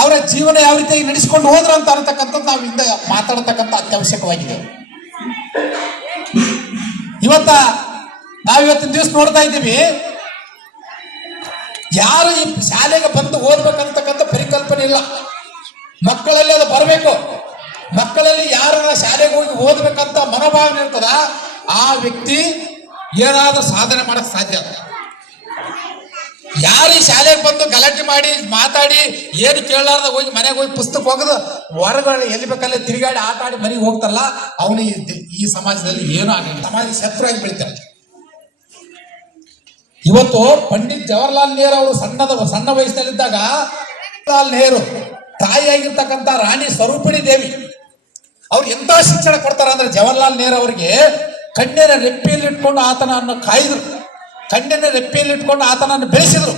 ಅವರ ಜೀವನ ಯಾವ ರೀತಿಯಾಗಿ ನಡೆಸಿಕೊಂಡು ಹೋದ್ರ ಅಂತ ಅನ್ನತಕ್ಕಂಥದ್ದು ನಾವು ಹಿಂದೆ ಮಾತಾಡತಕ್ಕಂಥ ಅತ್ಯವಶ್ಯಕವಾಗಿದೆ. ನಾವಿವತ್ತಿನ ದಿವಸ ನೋಡ್ತಾ ಇದ್ದೀವಿ, ಯಾರು ಈ ಶಾಲೆಗೆ ಬಂದು ಓದ್ಬೇಕಂತಕ್ಕಂಥ ಪರಿಕಲ್ಪನೆ ಇಲ್ಲ. ಮಕ್ಕಳಲ್ಲಿ ಅದು ಬರಬೇಕು. ಮಕ್ಕಳಲ್ಲಿ ಯಾರು ಶಾಲೆಗೆ ಹೋಗಿ ಓದ್ಬೇಕಂತ ಮನೋಭಾವನೆ ಇರ್ತದ, ಆ ವ್ಯಕ್ತಿ ಏನಾದ್ರೂ ಸಾಧನೆ ಮಾಡಕ್ ಸಾಧ್ಯ. ಯಾರು ಈ ಶಾಲೆಗೆ ಬಂದು ಗಲಾಟೆ ಮಾಡಿ ಮಾತಾಡಿ ಏನು ಕೇಳಲಾರ್ದ ಹೋಗಿ ಮನೆಗೆ ಹೋಗಿ ಪುಸ್ತಕ ಹೋಗೋದು ಹೊರಗಡೆ ಎಲ್ಲಿ ಬೇಕಲ್ಲೇ ತಿರುಗಾಡಿ ಆಟ ಆಡಿ ಮನೆಗೆ ಹೋಗ್ತಾರಲ್ಲ, ಅವನು ಈ ಸಮಾಜದಲ್ಲಿ ಏನೂ ಆಗಲ್ಲ, ಸಮಾಜ ಶತ್ರುವಾಗಿ ಬೆಳಿತಾನೆ. ಇವತ್ತು ಪಂಡಿತ್ ಜವಾಹರ್ಲಾಲ್ ನೆಹರು ಅವರು ಸಣ್ಣ ವಯಸ್ಸಿನಲ್ಲಿದ್ದಾಗ ಜವಾಹರ್ಲಾಲ್ ನೆಹರು ತಾಯಿಯಾಗಿರ್ತಕ್ಕಂಥ ರಾಣಿ ಸ್ವರೂಪಿಣಿ ದೇವಿ ಅವ್ರು ಎಂತ ಶಿಕ್ಷಣ ಕೊಡ್ತಾರ ಅಂದ್ರೆ, ಜವಾಹರ್ಲಾಲ್ ನೆಹರು ಅವರಿಗೆ ಕಣ್ಣಿನ ರೆಪ್ಪೆಯಲ್ಲಿ ಇಟ್ಕೊಂಡು ಆತನನ್ನು ಕಾಯ್ದರು, ಕಣ್ಣಿನ ರೆಪ್ಪೆಯಲ್ಲಿ ಇಟ್ಕೊಂಡು ಆತನನ್ನು ಬೆಳೆಸಿದ್ರು.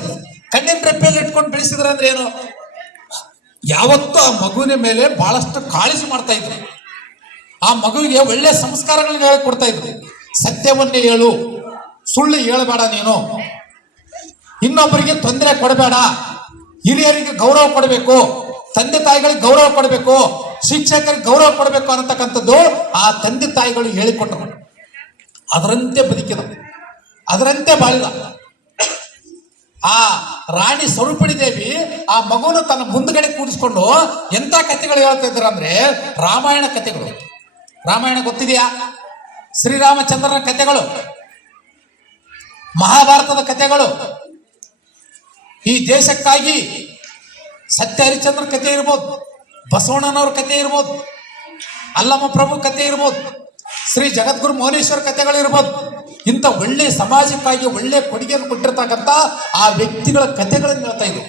ಕಣ್ಣಿನ ರೆಪ್ಪೆಯಲ್ಲಿ ಇಟ್ಕೊಂಡು ಬೆಳೆಸಿದ್ರು ಅಂದ್ರೆ ಏನು? ಯಾವತ್ತೂ ಆ ಮಗುವಿನ ಮೇಲೆ ಬಹಳಷ್ಟು ಕಾಳಜಿ ಮಾಡ್ತಾ ಇದ್ರು. ಆ ಮಗುವಿಗೆ ಒಳ್ಳೆ ಸಂಸ್ಕಾರಗಳನ್ನ ಹೇಳಿಕೊಡ್ತಾ ಇದ್ರು. ಸತ್ಯವನ್ನೇ ಹೇಳು, ಸುಳ್ಳು ಹೇಳಬೇಡ, ನೀನು ಇನ್ನೊಬ್ಬರಿಗೆ ತೊಂದರೆ ಕೊಡಬೇಡ, ಹಿರಿಯರಿಗೆ ಗೌರವ ಕೊಡಬೇಕು, ತಂದೆ ತಾಯಿಗಳಿಗೆ ಗೌರವ ಕೊಡಬೇಕು, ಶಿಕ್ಷಕರಿಗೆ ಗೌರವ ಕೊಡಬೇಕು ಅನ್ನತಕ್ಕಂಥದ್ದು ಆ ತಂದೆ ತಾಯಿಗಳು ಹೇಳಿಕೊಟ್ಟರು. ಅದರಂತೆ ಬದುಕಿದ, ಅದರಂತೆ ಬಾಳಿದ. ಆ ರಾಣಿ ಸ್ವರೂಪಿಣಿ ದೇವಿ ಆ ಮಗುವನ್ನು ತನ್ನ ಮುಂದ್ಗಡೆ ಕೂಡಿಸ್ಕೊಂಡು ಎಂತ ಕಥೆಗಳು ಹೇಳ್ತಾ ಇದ್ರು ಅಂದ್ರೆ, ರಾಮಾಯಣ ಕಥೆಗಳು. ರಾಮಾಯಣ ಗೊತ್ತಿದೆಯಾ? ಶ್ರೀರಾಮಚಂದ್ರನ ಕಥೆಗಳು, ಮಹಾಭಾರತದ ಕಥೆಗಳು, ಈ ದೇಶಕ್ಕಾಗಿ ಸತ್ಯ ಹರಿಶ್ಚಂದ್ರ ಕಥೆ ಇರ್ಬೋದು, ಬಸವಣ್ಣನವ್ರ ಕಥೆ ಇರ್ಬೋದು, ಅಲ್ಲಮ್ಮ ಪ್ರಭು ಕಥೆ ಇರ್ಬೋದು, ಶ್ರೀ ಜಗದ್ಗುರು ಮೌನೇಶ್ವರ ಕಥೆಗಳು ಇರ್ಬೋದು. ಇಂಥ ಒಳ್ಳೆ ಸಮಾಜಕ್ಕಾಗಿ ಒಳ್ಳೆ ಕೊಡುಗೆಯನ್ನು ಕೊಟ್ಟಿರ್ತಕ್ಕಂಥ ಆ ವ್ಯಕ್ತಿಗಳ ಕಥೆಗಳನ್ನು ಹೇಳ್ತಾ ಇದ್ರು.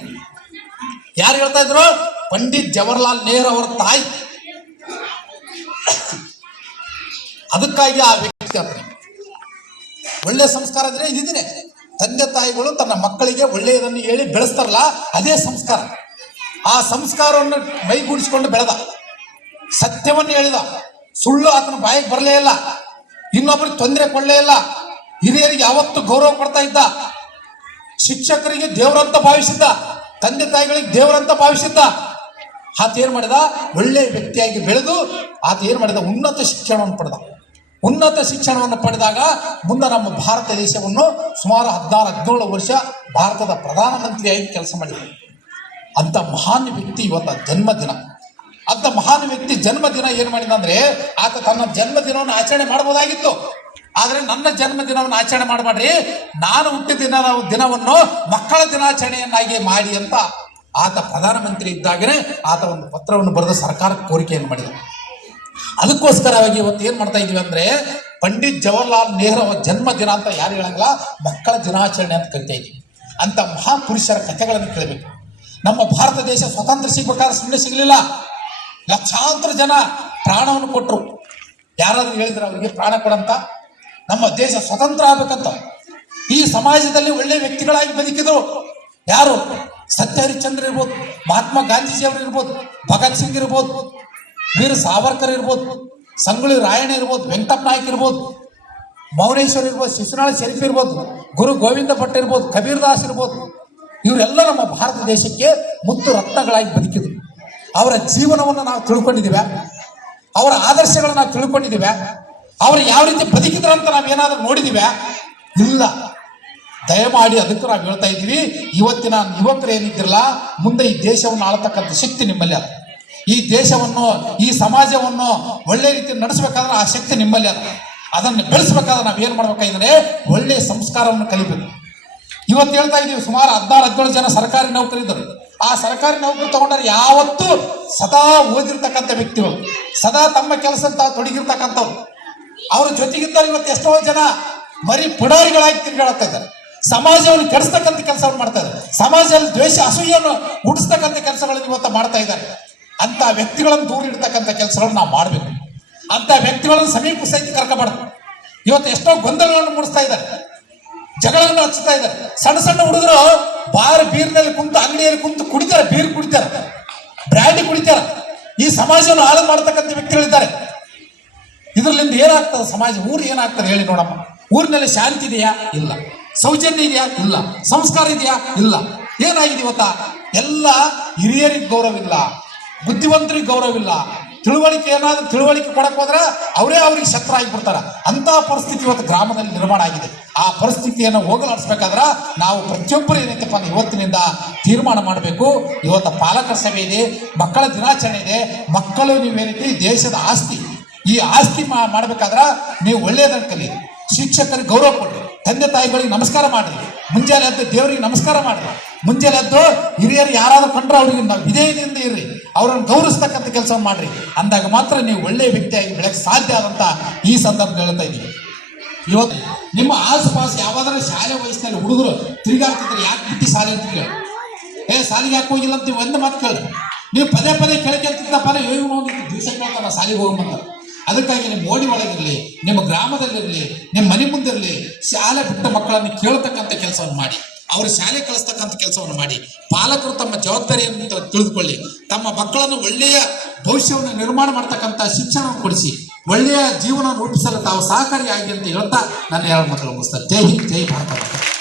ಯಾರು ಹೇಳ್ತಾ ಇದ್ರು? ಪಂಡಿತ್ ಜವಾಹರ್ಲಾಲ್ ನೆಹರು ಅವರ ತಾಯಿ. ಅದಕ್ಕಾಗಿ ಆ ವ್ಯಕ್ತಿ ಒಳ್ಳೆ ಸಂಸ್ಕಾರ ಅಂದ್ರೆ ಇದಿದೆ. ತಂದೆ ತಾಯಿಗಳು ತನ್ನ ಮಕ್ಕಳಿಗೆ ಒಳ್ಳೆಯದನ್ನು ಹೇಳಿ ಬೆಳೆಸ್ತಾರಲ್ಲ, ಅದೇ ಸಂಸ್ಕಾರ. ಆ ಸಂಸ್ಕಾರವನ್ನು ಮೈಗೂಡಿಸಿಕೊಂಡು ಬೆಳೆದ, ಸತ್ಯವನ್ನು ಹೇಳಿದ, ಸುಳ್ಳು ಆತನ ಬಾಯಿಗೆ ಬರಲೇ ಇಲ್ಲ, ಇನ್ನೊಬ್ಬರಿಗೆ ತೊಂದರೆ ಕೊಡಲೇ ಇಲ್ಲ, ಹಿರಿಯರಿಗೆ ಯಾವತ್ತು ಗೌರವ ಕೊಡ್ತಾ ಇದ್ದ, ಶಿಕ್ಷಕರಿಗೆ ದೇವರಂತ ಭಾವಿಸಿದ್ದ, ತಂದೆ ತಾಯಿಗಳಿಗೆ ದೇವರಂತ ಭಾವಿಸಿದ್ದ. ಆತ ಏನ್ ಮಾಡಿದ? ಒಳ್ಳೆಯ ವ್ಯಕ್ತಿಯಾಗಿ ಬೆಳೆದು ಆತ ಏನ್ ಮಾಡಿದ? ಉನ್ನತ ಶಿಕ್ಷಣವನ್ನು ಪಡೆದ. ಉನ್ನತ ಶಿಕ್ಷಣವನ್ನು ಪಡೆದಾಗ ಮುಂದೆ ನಮ್ಮ ಭಾರತ ದೇಶವನ್ನು ಸುಮಾರು 16-17 ವರ್ಷ ಭಾರತದ ಪ್ರಧಾನಮಂತ್ರಿಯಾಗಿ ಕೆಲಸ ಮಾಡಿದ. ಅಂತ ಮಹಾನ್ ವ್ಯಕ್ತಿ ಇವತ್ತ ಜನ್ಮದಿನ. ಅಂತ ಮಹಾನ್ ವ್ಯಕ್ತಿ ಜನ್ಮದಿನ ಏನ್ ಮಾಡಿದ ಅಂದ್ರೆ, ಆತ ತನ್ನ ಜನ್ಮದಿನವನ್ನು ಆಚರಣೆ ಮಾಡಬಹುದಾಗಿತ್ತು. ಆದ್ರೆ ನನ್ನ ಜನ್ಮದಿನವನ್ನು ಆಚರಣೆ ಮಾಡಬೇಡ್ರಿ, ನಾನು ಹುಟ್ಟಿದ ದಿನವನ್ನು ಮಕ್ಕಳ ದಿನಾಚರಣೆಯನ್ನಾಗಿ ಮಾಡಿ ಅಂತ ಆತ ಪ್ರಧಾನಮಂತ್ರಿ ಇದ್ದಾಗನೇ ಆತ ಒಂದು ಪತ್ರವನ್ನು ಬರೆದು ಸರ್ಕಾರಕ್ಕೆ ಕೋರಿಕೆಯನ್ನು ಮಾಡಿದ. ಅದಕ್ಕೋಸ್ಕರವಾಗಿ ಇವತ್ತು ಏನ್ ಮಾಡ್ತಾ ಇದೀವಿ ಅಂದ್ರೆ, ಪಂಡಿತ್ ಜವಾಹರ್ಲಾಲ್ ನೆಹರು ಜನ್ಮದಿನ ಅಂತ ಯಾರು ಹೇಳಂಗಿಲ್ಲ, ಮಕ್ಕಳ ದಿನಾಚರಣೆ ಅಂತ ಕರಿತಾ ಇದೀವಿ. ಅಂತ ಮಹಾಪುರುಷರ ಕಥೆಗಳನ್ನು ಕೇಳಬೇಕು. ನಮ್ಮ ಭಾರತ ದೇಶ ಸ್ವತಂತ್ರ ಸಿಗ್ಬೇಕಾದ್ರೆ ಸುಮ್ಮನೆ ಸಿಗಲಿಲ್ಲ. ಲಕ್ಷಾಂತರ ಜನ ಪ್ರಾಣವನ್ನು ಕೊಟ್ಟರು. ಯಾರಾದ್ರೂ ಹೇಳಿದ್ರೆ ಅವರಿಗೆ ಪ್ರಾಣ ಕೊಡಂತ? ನಮ್ಮ ದೇಶ ಸ್ವತಂತ್ರ ಆಗ್ಬೇಕಂತ ಈ ಸಮಾಜದಲ್ಲಿ ಒಳ್ಳೆ ವ್ಯಕ್ತಿಗಳಾಗಿ ಬದುಕಿದ್ರು. ಯಾರು? ಸತ್ಯ ಹರಿಶ್ಚಂದ್ರ ಇರ್ಬೋದು, ಮಹಾತ್ಮ ಗಾಂಧೀಜಿ ಅವರು ಇರ್ಬೋದು, ಭಗತ್ ಸಿಂಗ್ ಇರ್ಬೋದು, ವೀರ ಸಾವರ್ಕರ್ ಇರ್ಬೋದು, ಸಂಗೊಳ್ಳಿ ರಾಯಣ್ಣ ಇರ್ಬೋದು, ವೆಂಕಟಪ್ಪ ನಾಯಕ್ ಇರ್ಬೋದು, ಮೌನೇಶ್ವರ್ ಇರ್ಬೋದು, ಶಿಶುನಾಳ ಶರೀಫ್ ಇರ್ಬೋದು, ಗುರು ಗೋವಿಂದ ಭಟ್ ಇರ್ಬೋದು, ಕಬೀರ್ ದಾಸ್ ಇರ್ಬೋದು. ಇವರೆಲ್ಲ ನಮ್ಮ ಭಾರತ ದೇಶಕ್ಕೆ ಮುತ್ತು ರತ್ನಗಳಾಗಿ ಬದುಕಿದ್ರು. ಅವರ ಜೀವನವನ್ನು ನಾವು ತಿಳ್ಕೊಂಡಿದ್ದೀವಿ, ಅವರ ಆದರ್ಶಗಳನ್ನು ನಾವು ತಿಳ್ಕೊಂಡಿದ್ದೀವಿ, ಅವರು ಯಾವ ರೀತಿ ಬದುಕಿದ್ರು ಅಂತ ನಾವೇನಾದ್ರೂ ನೋಡಿದ್ದೀವಿ? ಇಲ್ಲ. ದಯಮಾಡಿ ಅದಕ್ಕೆ ನಾವು ಹೇಳ್ತಾ ಇದ್ದೀವಿ, ಇವತ್ತಿನ ಯುವಕರು ಏನಿದ್ದಿರಲ್ಲ, ಮುಂದೆ ಈ ದೇಶವನ್ನು ಆಳತಕ್ಕಂಥ ಶಕ್ತಿ ನಿಮ್ಮಲ್ಲಿ ಅದ. ಈ ದೇಶವನ್ನು, ಈ ಸಮಾಜವನ್ನು ಒಳ್ಳೆ ರೀತಿಯಲ್ಲಿ ನಡೆಸಬೇಕಾದ್ರೆ ಆ ಶಕ್ತಿ ನಿಮ್ಮಲ್ಲಿ ಅದ. ಅದನ್ನು ಬೆಳೆಸಬೇಕಾದ್ರೆ ನಾವು ಏನು ಮಾಡ್ಬೇಕಾದ್ರೆ ಒಳ್ಳೆಯ ಸಂಸ್ಕಾರವನ್ನು ಕಲಿಬೇಕು. ಇವತ್ತು ಹೇಳ್ತಾ ಇದ್ದೀವಿ, ಸುಮಾರು 16-17 ಜನ ಸರ್ಕಾರಿ ನೌಕರಿದ್ದರು. ಆ ಸರ್ಕಾರಿ ನೌಕರಿ ತಗೊಂಡ್ರೆ ಯಾವತ್ತೂ ಸದಾ ಓದಿರ್ತಕ್ಕಂಥ ವ್ಯಕ್ತಿಗಳು, ಸದಾ ತಮ್ಮ ಕೆಲಸ ತೊಡಗಿರ್ತಕ್ಕಂಥವ್ರು. ಅವ್ರ ಜೊತೆಗಿದ್ದರೆ ಇವತ್ತು ಎಷ್ಟೋ ಜನ ಮರಿ ಪುಡಾರಿಗಳಾಗಿ ತಿರುಗಾಡ್ತಾ ಇದ್ದಾರೆ. ಸಮಾಜವನ್ನು ಕೆಡಿಸ್ತಕ್ಕಂಥ ಕೆಲಸವನ್ನು ಮಾಡ್ತಾ ಇದ್ದಾರೆ. ಸಮಾಜದಲ್ಲಿ ದ್ವೇಷ ಅಸೂಯೆಯನ್ನು ಹುಟ್ಟಿಸ್ತಕ್ಕಂಥ ಕೆಲಸಗಳನ್ನು ಇವತ್ತು ಮಾಡ್ತಾ ಇದ್ದಾರೆ. ಅಂತ ವ್ಯಕ್ತಿಗಳನ್ನು ದೂರ ಇಡ್ತಕ್ಕಂಥ ಕೆಲಸಗಳನ್ನು ನಾವು ಮಾಡಬೇಕು. ಅಂತ ವ್ಯಕ್ತಿಗಳನ್ನು ಸಮೀಪ ಸಹಿತ ಕರ್ಕಬಾರ್ದು. ಇವತ್ತು ಎಷ್ಟೋ ಗೊಂದಲಗಳನ್ನು ಮೂಡಿಸ್ತಾ ಇದ್ದಾರೆ, ಜಗಳವನ್ನು ಹಚ್ಚುತ್ತಾ ಇದ್ದಾರೆ. ಸಣ್ಣ ಸಣ್ಣ ಹುಡುಗರು ಬೀರ್ನಲ್ಲಿ ಕುಂತು, ಅಂಗಡಿಯಲ್ಲಿ ಕುಂತು ಕುಡಿತಾರೆ, ಬೀರ್ ಕುಡಿತಾರೆ, ಬ್ರ್ಯಾಂಡಿ ಕುಡಿತಾರೆ. ಈ ಸಮಾಜವನ್ನು ಹಾಳು ಮಾಡ್ತಕ್ಕಂಥ ವ್ಯಕ್ತಿಗಳಿದ್ದಾರೆ. ಇದರಿಂದ ಏನಾಗ್ತದೆ? ಸಮಾಜ, ಊರು ಏನಾಗ್ತದೆ ಹೇಳಿ ನೋಡಮ್ಮ. ಊರಿನಲ್ಲಿ ಶಾಂತಿ ಇದೆಯಾ? ಇಲ್ಲ. ಸೌಜನ್ಯ ಇದೆಯಾ? ಇಲ್ಲ. ಸಂಸ್ಕಾರ ಇದೆಯಾ? ಇಲ್ಲ. ಏನಾಗಿದೆ ಇವತ್ತ? ಎಲ್ಲ ಹಿರಿಯರಿಗೆ ಗೌರವ ಇಲ್ಲ, ಬುದ್ಧಿವಂತರಿಗೆ ಗೌರವ ಇಲ್ಲ. ತಿಳುವಳಿಕೆ ಏನಾದ್ರೂ ತಿಳುವಳಿಕೆ ಕೊಡಕ್ ಹೋದ್ರೆ ಅವರೇ ಅವ್ರಿಗೆ ಶತ್ರು ಆಗಿಬಿಡ್ತಾರ. ಅಂತ ಪರಿಸ್ಥಿತಿ ಇವತ್ತು ಗ್ರಾಮದಲ್ಲಿ ನಿರ್ಮಾಣ ಆಗಿದೆ. ಆ ಪರಿಸ್ಥಿತಿಯನ್ನು ಹೋಗಲಾಡಿಸ್ಬೇಕಾದ್ರೆ ನಾವು ಪ್ರತಿಯೊಬ್ಬರು ಏನೈತಪ್ಪ ಅಂದ್ರೆ ಇವತ್ತಿನಿಂದ ತೀರ್ಮಾನ ಮಾಡಬೇಕು. ಇವತ್ತು ಪಾಲಕರ ಸಭೆ ಇದೆ, ಮಕ್ಕಳ ದಿನಾಚರಣೆ ಇದೆ. ಮಕ್ಕಳು ನೀವೇನೈತಿ ದೇಶದ ಆಸ್ತಿ. ಈ ಆಸ್ತಿ ಮಾಡ್ಬೇಕಾದ್ರೆ ನೀವು ಒಳ್ಳೆಯದನ್ನು ಕಲಿ, ಶಿಕ್ಷಕರಿಗೆ ಗೌರವ ಕೊಡ್ರಿ, ತಂದೆ ತಾಯಿಗಳಿಗೆ ನಮಸ್ಕಾರ ಮಾಡ್ರಿ, ಮುಂಜಾನೆ ಎದ್ದು ದೇವರಿಗೆ ನಮಸ್ಕಾರ ಮಾಡ್ರಿ, ಮುಂಜಾನೆ ಎದ್ದು ಹಿರಿಯರು ಯಾರಾದ್ರೂ ಕಂಡ್ರೆ ಅವ್ರಿಗೆ ವಿಧೇಯದಿಂದ ಇರ್ರಿ, ಅವ್ರನ್ನ ಗೌರವಿಸ್ತಕ್ಕಂಥ ಕೆಲಸ ಮಾಡ್ರಿ. ಅಂದಾಗ ಮಾತ್ರ ನೀವು ಒಳ್ಳೆಯ ವ್ಯಕ್ತಿಯಾಗಿ ಬೆಳಗ್ಗೆ ಸಾಧ್ಯ ಆದಂತ ಈ ಸಂದರ್ಭ ಹೇಳ್ತಾ ಇದ್ದೀವಿ. ಇವತ್ತು ನಿಮ್ಮ ಆಸುಪಾಸು ಯಾವಾದ್ರೂ ಶಾಲೆ ವಯಸ್ಸಿನಲ್ಲಿ ಹುಡುಗರು ತಿರುಗಾಡ್ತಿದ್ರೆ ಯಾಕೆ ಬಿಟ್ಟು ಶಾಲೆ ಅಂತ ಕೇಳಿ, ಶಾಲೆಗೆ ಯಾಕೆ ಹೋಗಿಲ್ಲ ಅಂತ ನೀವು ಒಂದು ಮಾತು ಕೇಳಿ. ನೀವು ಪದೇ ಪದೇ ಕೇಳ್ಕೊಂತಿದ್ದಪ್ಪ ದಿವಸ ಕೇಳ್ತಾರ ಶಾಲೆಗೆ ಹೋಗ್ಬಂತ. ಅದಕ್ಕಾಗಿ ನಿಮ್ಮ ಓಡಿ ಒಳಗಿರಲಿ, ನಿಮ್ಮ ಗ್ರಾಮದಲ್ಲಿರಲಿ, ನಿಮ್ಮ ಮನೆ ಮುಂದಿರಲಿ, ಶಾಲೆ ಬಿಟ್ಟ ಮಕ್ಕಳನ್ನು ಕೇಳ್ತಕ್ಕಂಥ ಕೆಲಸವನ್ನು ಮಾಡಿ, ಅವರು ಶಾಲೆ ಕಳಿಸ್ತಕ್ಕಂಥ ಕೆಲಸವನ್ನು ಮಾಡಿ. ಪಾಲಕರು ತಮ್ಮ ಜವಾಬ್ದಾರಿಯನ್ನು ತಿಳಿದುಕೊಳ್ಳಿ, ತಮ್ಮ ಮಕ್ಕಳನ್ನು ಒಳ್ಳೆಯ ಭವಿಷ್ಯವನ್ನು ನಿರ್ಮಾಣ ಮಾಡ್ತಕ್ಕಂಥ ಶಿಕ್ಷಣವನ್ನು ಕೊಡಿಸಿ, ಒಳ್ಳೆಯ ಜೀವನ ರೂಪಿಸಲು ತಾವು ಸಹಕಾರಿಯಾಗಿ ಅಂತ ಹೇಳ್ತಾ ನನ್ನ ಎರಡು ಮಕ್ಕಳು ಮುಗಿಸ್ತಾರೆ. ಜೈ ಹಿಂದ್, ಜೈ ಭಾರತ.